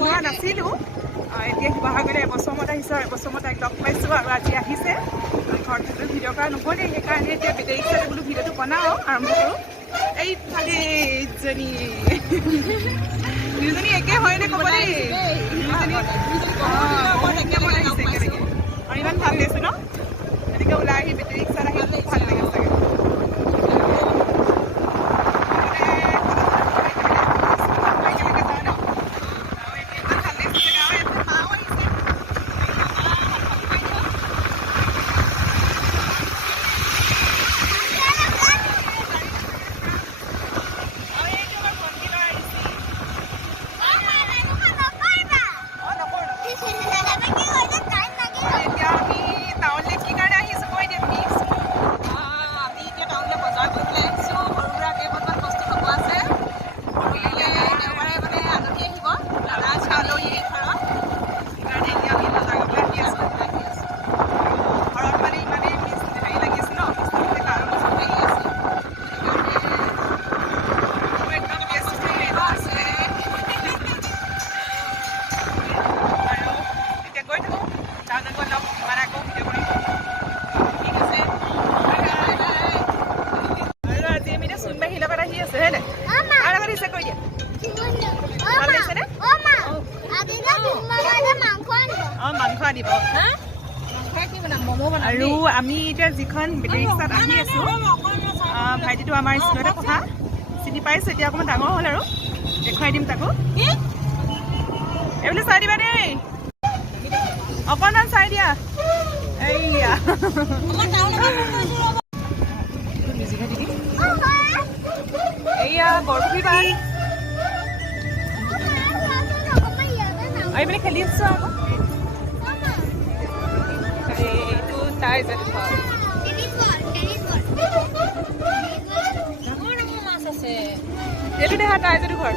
বনোৱা নাছিলোঁ। এতিয়া শিৱসাগৰলৈ এবছৰমত আহিছোঁ আৰু এবছৰমত তাইক লগ পাইছোঁ আৰু আজি আহিছে। ঘৰত থাকি ভিডিঅ' কৰা নহ'লে সেইকাৰণে এতিয়া বেটেৰী ৰিক্সাতে বোলো ভিডিঅ'টো বনাওঁ আৰম্ভ কৰোঁ। এইফালে দুজনী একে হয়নে ক'ব দেই? আৰু ইমান ভাল লাগিছে ন? এনেকৈ ওলাই আহি বেটেৰী ৰিক্সাত আহি ভাল লাগে চাগে। আৰু আমি এতিয়া যিখন বেটেৰী ৰিক্সাত আহি আছোঁ, ভাইটিটো আমাৰ স্কুলতে পঢ়া, চিনি পাইছোঁ। এতিয়া অকণমান ডাঙৰ হ'ল আৰু দেখুৱাই দিম তাকো। এইবুলি চাই দিবা দেই, অকণমান চাই দিয়া। এইয়া এইয়া বৰপুখুৰী এইপিনে খেলি আছোঁ আকৌ। এইটো দেখা তাই যদি ঘৰ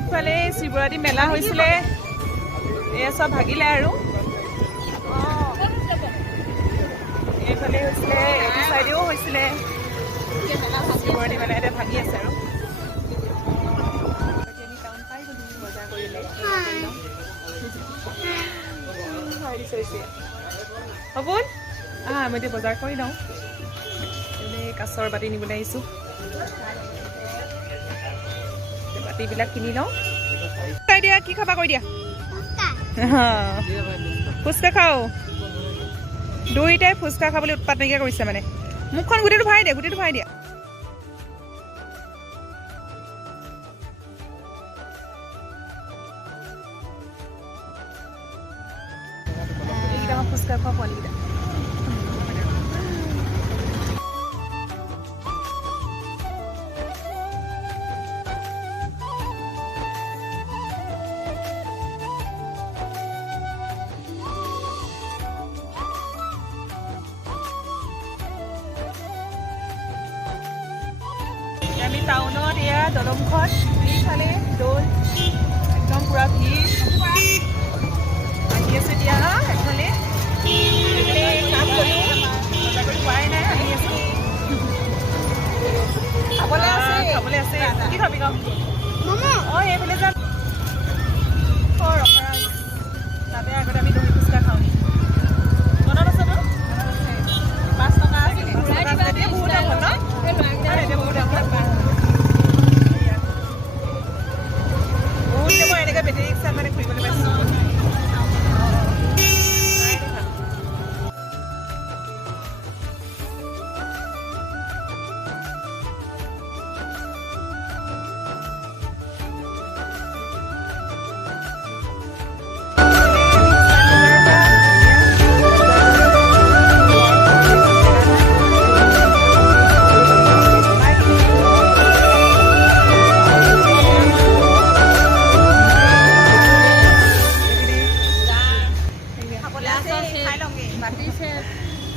ইফালে শিৱৰাত্ৰি মেলা হৈছিলে, এয়া চব ভাগিলে আৰু এইফালে হৈছিলে, এইটো চাইডেও হৈছিলে শিৱৰাত্ৰি মেলা। এতিয়া ভাগি আছে আৰু আমি টাউন পাই গ'লো বজাৰ কৰিলে। সপোন মই এতিয়া বজাৰ কৰি লওঁ। এনেই কাছৰ বাতি নিবলৈ আহিছোঁ, বাতিবিলাক কিনি লওঁ। দিয়া কি খাবা কৈ দিয়া। ফুচকা খাওঁ, দুইটাই ফুচকা খাবলৈ উৎপাত নাইকিয়া কৰিছে মানে। মুখখন গোটেইটো ভৰাই দিয়া, গোটেইটো ভৰাই দিয়া। এইকেইটা মই ফুচকা খোৱা পোৱালিকেইটা। আমি টাউনত এয়া দলংখন, এইফালে দৌল, একদম পুৰা ভিৰ আহি আছে। এতিয়া এফালে কাম কৰি বজাৰ কৰি পোৱাই নাই, আহি আছোঁ। খাবলৈ আছে কি খাবি কম? অঁ এইফালে যাম তাতে আগতে আমি দহি ফুচকা খাওঁ নি, মনত আছে ন? 5 টকা আছিলে, এতিয়া বহুত দাম হ'ল ন? এতিয়া বহুত দাম হ'ল। মই এনেকৈ বেটেৰী ৰিক্সাত মানে ফুৰিবলৈ পাইছোঁ।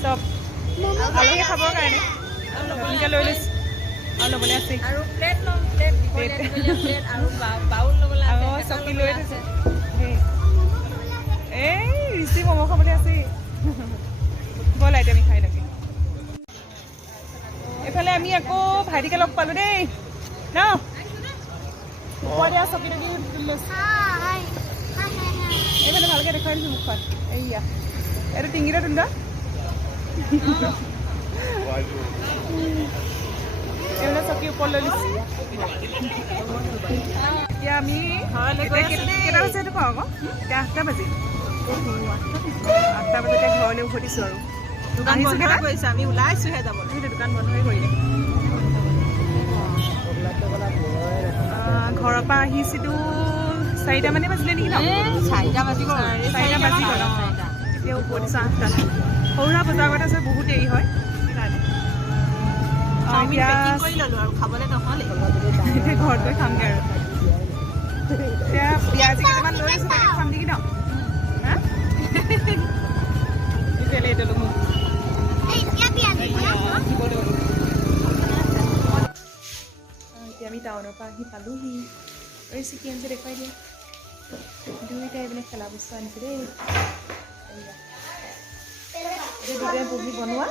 চব আলহী খাবৰ কাৰণে নতুনকৈ লৈ লৈছোঁ। আৰু ল'বলৈ আছে আৰু প্লেট ল'ম প্লেট প্লেট আৰু বাউল ল'বলৈ আছে চকী লৈ থৈছে এই ৰিচি ম'ম' খাবলৈ আছে ব'ল আইটেম আমি খাই লাগে এইফালে আমি আকৌ ভাইটিকে লগ পালোঁ দেই ন ওপৰতে চকী টকী এইফালে ভালকৈ দেখুৱাই দিছোঁ মুখখন এইয়া এইটো টিঙিটা তুন্দ এইফালে চকী ওপৰত লৈ লৈছোঁ এতিয়া আমি কেইটা হৈছে সেইটো পাওঁ আকৌ এতিয়া 8টা বাজি 8টা বজাতে ঘৰলৈ উভতিছোঁ আৰু দোকান বন্ধ কৰিছে আমি ওলাইছোঁহে যাবলৈ তুমি দোকান বন্ধই কৰিলে ঘৰৰ পৰা আহিছিলোঁ 4টা মানে বাজিলে নেকি ন 4টা বাজি গ'ল এতিয়া উভতিছোঁ 8টাত সৰুৰা বজাৰ আগত আছে বহুত দেৰি হয় কৰি ল'লোঁ আৰু খাবলৈ নহ'লে এতিয়া ঘৰত গৈ খামগৈ আৰু এতিয়া পিঁয়াজ কেইটামান লৈ আছোঁ তাকে খাম নেকি ন হা এইফালে এইটো মোক এতিয়া আমি টাউনৰ পৰা আহি পালোহি এই চিকি আনিছে দেখুৱাই দিয়া দুইটাই এইবিলাক খেলা বস্তু আনিছে দেই এতিয়া দুটাই বহি বনোৱা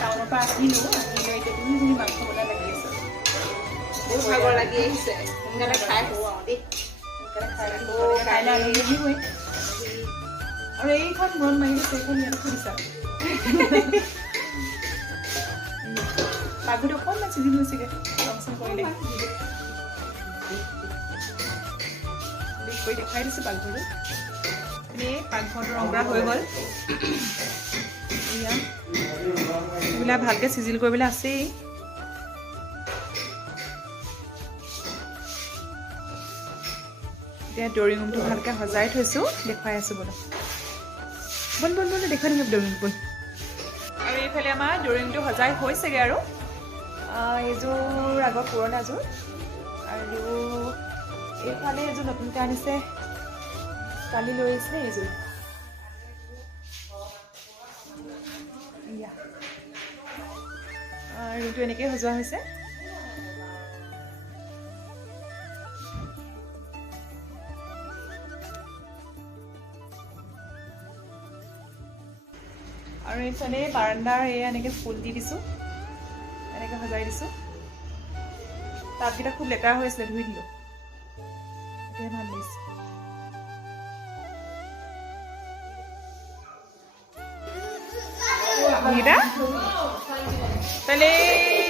টাউনৰ পৰা আহিলোঁ এতিয়া দুইজনী মাংস বনাই লাগি আছে বহুত ভাগৰ লাগি আহিছে সোনকালে খাই শুওঁ আৰু দেই কাইলৈ আলহী আহিবই আৰু এইখন মন মাৰি আছে এইখন ইয়াত খুলিছা পাকঘৰটো অকণমান চিজিল হৈছেগৈ ৰং চং কৰিলে কৰি দেখাই দিছোঁ পাকঘৰটো এনেই পাকঘৰটো ৰং কৰা হৈ গ'ল এইবিলাক ভালকৈ চিজিল কৰিবলৈ আছেই এতিয়া ড্ৰয়িং ৰুমটো ভালকৈ সজাই থৈছোঁ দেখুৱাই আছোঁ ব'ল দেখুৱাই দিম ড্ৰয়িং ৰুম আৰু এইফালে আমাৰ ড্ৰয়িং ৰুমটো সজাই হৈছেগৈ আৰু এইযোৰ আগৰ পুৰণাযোৰ আৰু এইফালে এযোৰ নতুনকৈ আনিছে কালি লৈ আহিছিলে এইযোৰ ৰুমটো এনেকৈ সজোৱা হৈছে আৰু এইফালে বাৰাণ্ডাৰ এয়া এনেকৈ ফুল দি দিছোঁ এনেকৈ সজাই দিছোঁ টাবকেইটা খুব লেতেৰা হৈ আছিলে ধুই দিলোঁ এতিয়া ভাল লাগিছে এইকেইটা তাহলে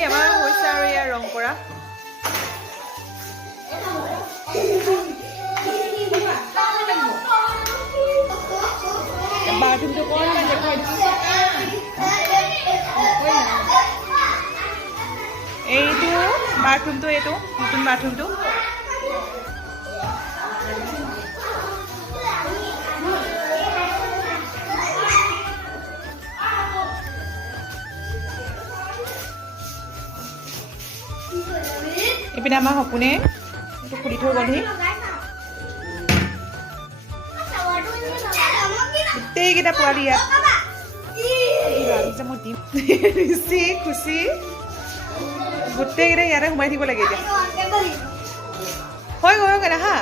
আমাৰ হৈছে আৰু ইয়াৰ ৰং কৰা বাথৰুমটো অকণমান দেখুৱাই দিছোঁ এইটো বাথৰুমটো এইটো নতুন বাথৰুমটো এইপিনে আমাৰ সপোনে এইটো খুলি থৈ গ'লহি গোটেইকেইটা পোৱালি ইয়াত মই দিম খুচি গোটেইকেইটা ইয়াতে সোমাই থাকিব লাগে এতিয়া হৈ গ'ল হা